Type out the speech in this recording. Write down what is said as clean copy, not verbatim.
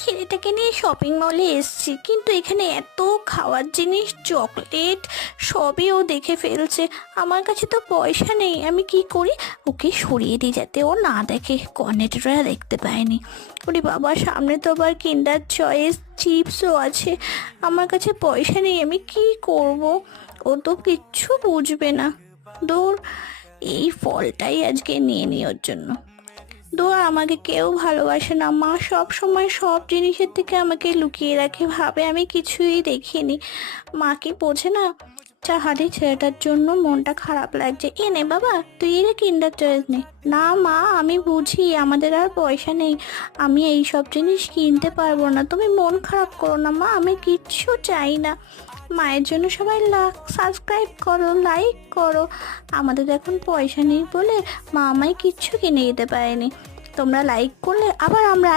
ছেলেটাকে নিয়ে শপিং মলে এসেছি, কিন্তু এখানে এত খাওয়ার জিনিস, চকলেট সবই ও দেখে ফেলছে। আমার কাছে তো পয়সা নেই, আমি কি করি? ওকে সরিয়ে দিই যাতে ও না দেখে, কর্নেটোরা দেখতে পায়নি। ওরে বাবা, সামনে তো আবার কিন্ডার চয়েস চিপসও আছে। আমার কাছে পয়সা নেই, আমি কি করব? ও তো কিচ্ছু বুঝবে না। দূর, এই ফলটাই আজকে নিয়ে নি ওর জন্য। দূর, আমাকে কেউ ভালোবাসে না। মা সব সময় সব জিনিসের থেকে আমাকে লুকিয়ে রাখে, ভাবে আমি কিছুই দেখিনি। মা কি বোঝে না? চাহারি ছেলেটার জন্য মনটা খারাপ লাগছে। এ নে বাবা, তুই এটা কিন্ডার চয়েস নে। না মা, আমি বুঝি আমাদের আর পয়সা নেই, আমি এই সব জিনিস কিনতে পারবো না। তুমি মন খারাপ করো না মা, আমি কিচ্ছু চাই না। মায়ের জন্য সবাই সাবস্ক্রাইব করো, লাইক করো। আমাদের এখন পয়সা নেই বলে মা আমায় কিচ্ছু কিনে দিতে পারেনি। তোমরা লাইক করলে আবার আমরা